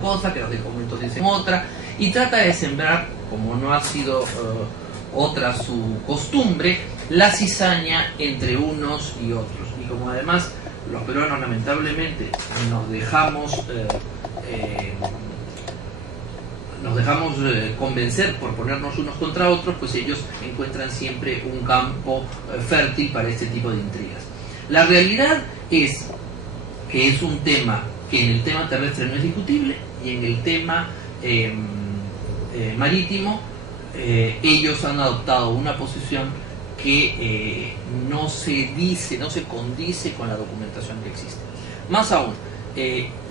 cosa, que los documentos dicen otra, y trata de sembrar, como no ha sido otra su costumbre, la cizaña entre unos y otros. Y como además los peruanos lamentablemente nos dejamos convencer por ponernos unos contra otros, pues ellos encuentran siempre un campo fértil para este tipo de intrigas. La realidad es que es un tema que en el tema terrestre no es discutible, y en el tema marítimo ellos han adoptado una posición que no se condice con la documentación que existe. Más aún,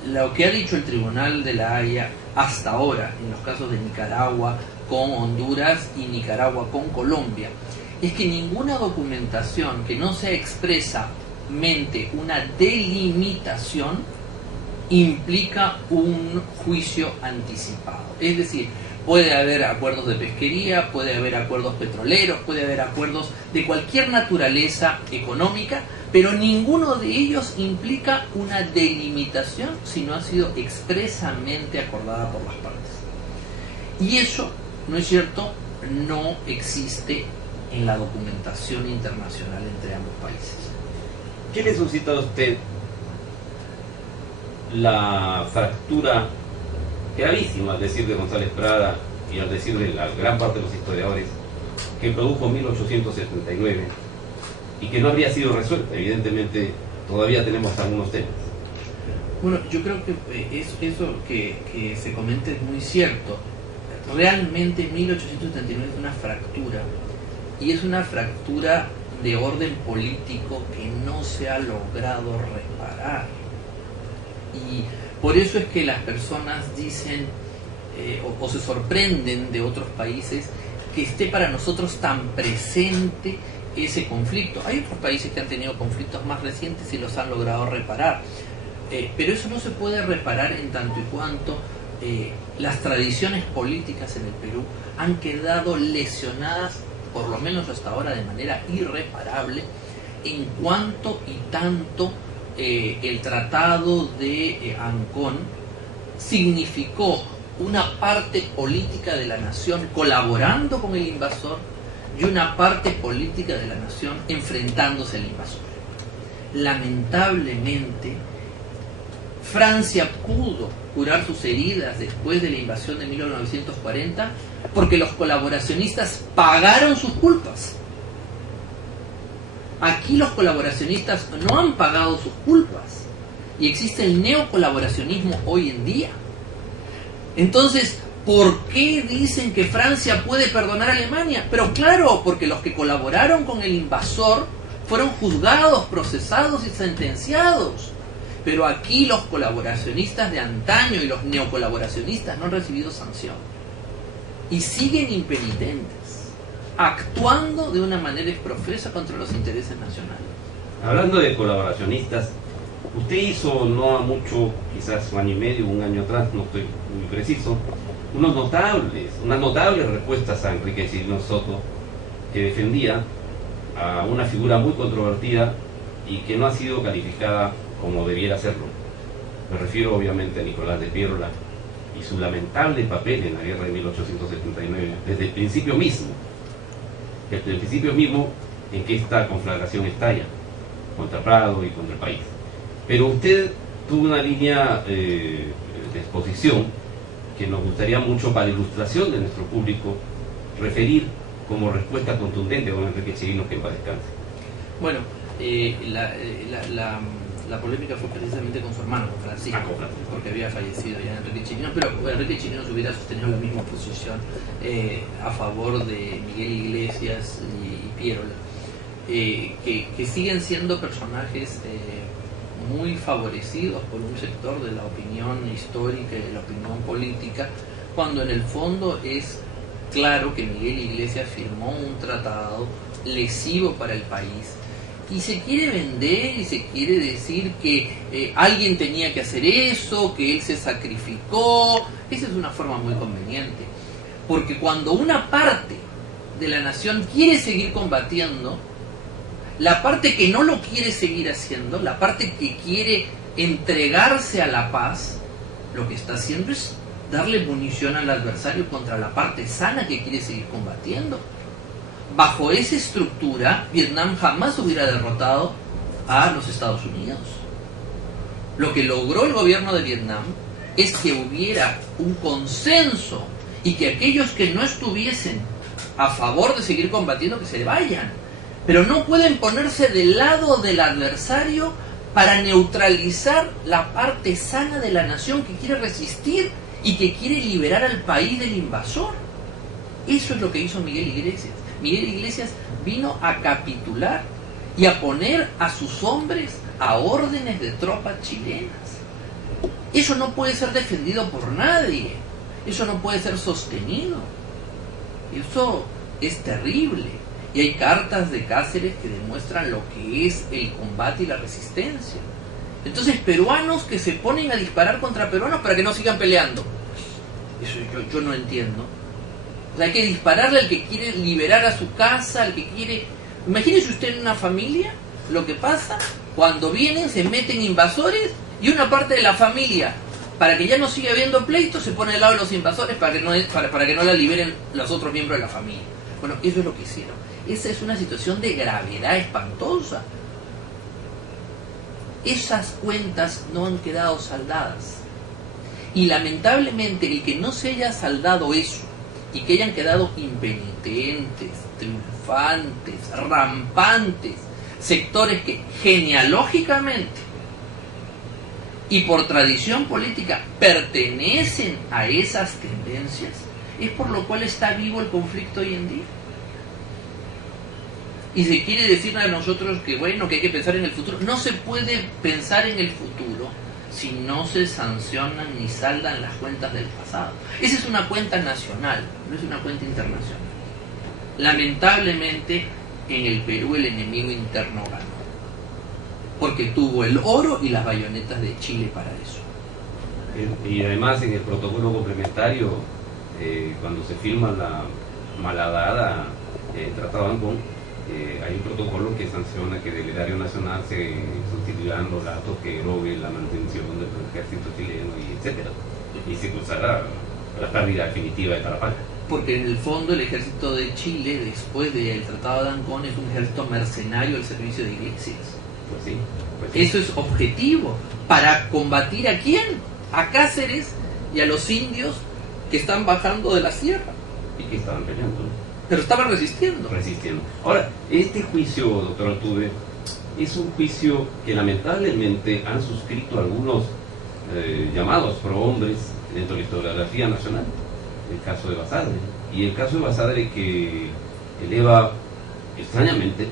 lo que ha dicho el Tribunal de la Haya hasta ahora en los casos de Nicaragua con Honduras y Nicaragua con Colombia es que ninguna documentación que no sea expresamente una delimitación implica un juicio anticipado. Es decir, puede haber acuerdos de pesquería, puede haber acuerdos petroleros, puede haber acuerdos de cualquier naturaleza económica, pero ninguno de ellos implica una delimitación si no ha sido expresamente acordada por las partes. Y eso, ¿no es cierto?, no existe en la documentación internacional entre ambos países. ¿Qué le suscita a usted la fractura gravísima, al decir de González Prada y al decir de la gran parte de los historiadores, que produjo 1879 y que no habría sido resuelta? Evidentemente todavía tenemos algunos temas. Bueno, yo creo que eso que se comenta es muy cierto. Realmente 1879 es una fractura, y es una fractura de orden político que no se ha logrado reparar. Y por eso es que las personas dicen o se sorprenden de otros países que esté para nosotros tan presente ese conflicto. Hay otros países que han tenido conflictos más recientes y los han logrado reparar, pero eso no se puede reparar en tanto y cuanto las tradiciones políticas en el Perú han quedado lesionadas, por lo menos hasta ahora de manera irreparable, en cuanto y tanto el Tratado de Ancón significó una parte política de la nación colaborando con el invasor y una parte política de la nación enfrentándose al invasor. Lamentablemente, Francia pudo curar sus heridas después de la invasión de 1940 porque los colaboracionistas pagaron sus culpas. Aquí los colaboracionistas no han pagado sus culpas y existe el neocolaboracionismo hoy en día. Entonces, ¿por qué dicen que Francia puede perdonar a Alemania? Pero claro, porque los que colaboraron con el invasor fueron juzgados, procesados y sentenciados. Pero aquí los colaboracionistas de antaño y los neocolaboracionistas no han recibido sanción y siguen impenitentes, actuando de una manera exprofesa contra los intereses nacionales. Hablando de colaboracionistas, usted hizo no ha mucho, quizás un año y medio, un año atrás, no estoy muy preciso, unas notables respuestas a Enrique Chirino Soto, que defendía a una figura muy controvertida y que no ha sido calificada como debiera serlo. Me refiero obviamente a Nicolás de Piérola y su lamentable papel en la guerra de 1879, desde el principio mismo en que esta conflagración estalla contra Prado y contra el país. Pero usted tuvo una línea de exposición que nos gustaría mucho, para ilustración de nuestro público, referir como respuesta contundente a don Enrique Chirino, que en paz descanse. Bueno, la polémica fue precisamente con su hermano, con Francisco, porque había fallecido ya Enrique Chirino, pero Enrique Chirino se hubiera sostenido la misma posición a favor de Miguel Iglesias y Piérola, que siguen siendo personajes muy favorecidos por un sector de la opinión histórica y de la opinión política, cuando en el fondo es claro que Miguel Iglesias firmó un tratado lesivo para el país y se quiere vender y se quiere decir que alguien tenía que hacer eso, que él se sacrificó. Esa es una forma muy conveniente, porque cuando una parte de la nación quiere seguir combatiendo, la parte que no lo quiere seguir haciendo, la parte que quiere entregarse a la paz, lo que está haciendo es darle munición al adversario contra la parte sana que quiere seguir combatiendo. Bajo esa estructura, Vietnam jamás hubiera derrotado a los Estados Unidos. Lo que logró el gobierno de Vietnam es que hubiera un consenso y que aquellos que no estuviesen a favor de seguir combatiendo, que se vayan. Pero no pueden ponerse del lado del adversario para neutralizar la parte sana de la nación que quiere resistir y que quiere liberar al país del invasor. Eso es lo que hizo Miguel Iglesias. Miguel Iglesias vino a capitular y a poner a sus hombres a órdenes de tropas chilenas. Eso no puede ser defendido por nadie. Eso no puede ser sostenido. Eso es terrible. Y hay cartas de Cáceres que demuestran lo que es el combate y la resistencia. Entonces, peruanos que se ponen a disparar contra peruanos para que no sigan peleando. Eso yo no entiendo. O sea, hay que dispararle al que quiere liberar a su casa, al que quiere... Imagínese usted en una familia lo que pasa cuando vienen, se meten invasores y una parte de la familia, para que ya no siga habiendo pleitos, se pone al lado de los invasores para que no la liberen los otros miembros de la familia. Bueno, eso es lo que hicieron. Esa es una situación de gravedad espantosa. Esas cuentas no han quedado saldadas. Y lamentablemente el que no se haya saldado eso y que hayan quedado impenitentes, triunfantes, rampantes, sectores que genealógicamente y por tradición política pertenecen a esas tendencias, es por lo cual está vivo el conflicto hoy en día. Y se quiere decir a nosotros que bueno, que hay que pensar en el futuro. No se puede pensar en el futuro si no se sancionan ni saldan las cuentas del pasado. Esa es una cuenta nacional, no es una cuenta internacional. Lamentablemente, en el Perú el enemigo interno ganó, porque tuvo el oro y las bayonetas de Chile para eso. Y además en el protocolo complementario, cuando se firma la malhadada Tratado de Ancón, hay un protocolo que sanciona que del erario nacional se sustituirán los datos que robe la mantención del ejército chileno, y etcétera, y se cruzará la pérdida definitiva de Tarapacá. Porque en el fondo el ejército de Chile, después del Tratado de Ancón, es un ejército mercenario al servicio de Iglesias. Pues sí, pues sí. Eso es objetivo. ¿Para combatir a quién? A Cáceres y a los indios que están bajando de la sierra. Y que estaban peleando, ¿no? Pero estaban resistiendo. Ahora, este juicio, doctor Altuve, es un juicio que lamentablemente han suscrito algunos llamados prohombres dentro de la historiografía nacional. El caso de Basadre. Y el caso de Basadre que eleva extrañamente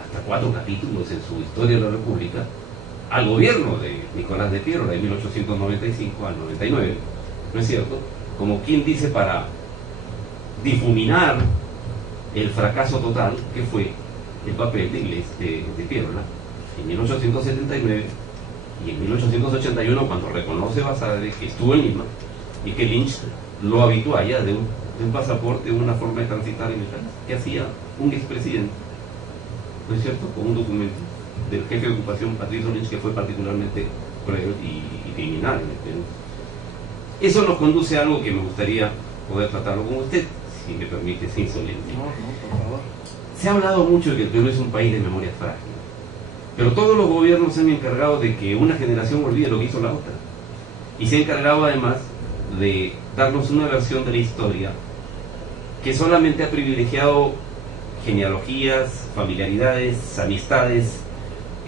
hasta 4 capítulos en su Historia de la República al gobierno de Nicolás de Piérola de 1895 al 99, ¿no es cierto? Como quien dice, para difuminar el fracaso total que fue el papel de Piérola en 1879 y en 1881, cuando reconoce Basadre que estuvo en Lima y que Lynch lo habitúa ya de un pasaporte, una forma de transitar en el país, que hacía un expresidente, ¿no es cierto?, con un documento del jefe de ocupación, Patricio Lynch, que fue particularmente cruel y criminal en el Perú. Eso nos conduce a algo que me gustaría poder tratarlo con usted, si me permite, sin solemnidad. No, por favor. Se ha hablado mucho de que el Perú es un país de memoria frágil, pero todos los gobiernos se han encargado de que una generación olvide lo que hizo la otra, y se ha encargado además de darnos una versión de la historia que solamente ha privilegiado genealogías, familiaridades, amistades,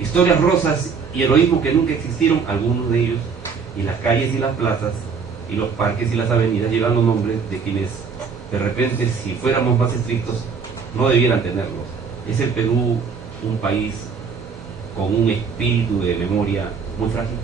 historias rosas y heroísmo que nunca existieron, algunos de ellos, y las calles y las plazas y los parques y las avenidas llevando nombres de quienes de repente, si fuéramos más estrictos, no debieran tenerlos. ¿Es el Perú un país con un espíritu de memoria muy frágil?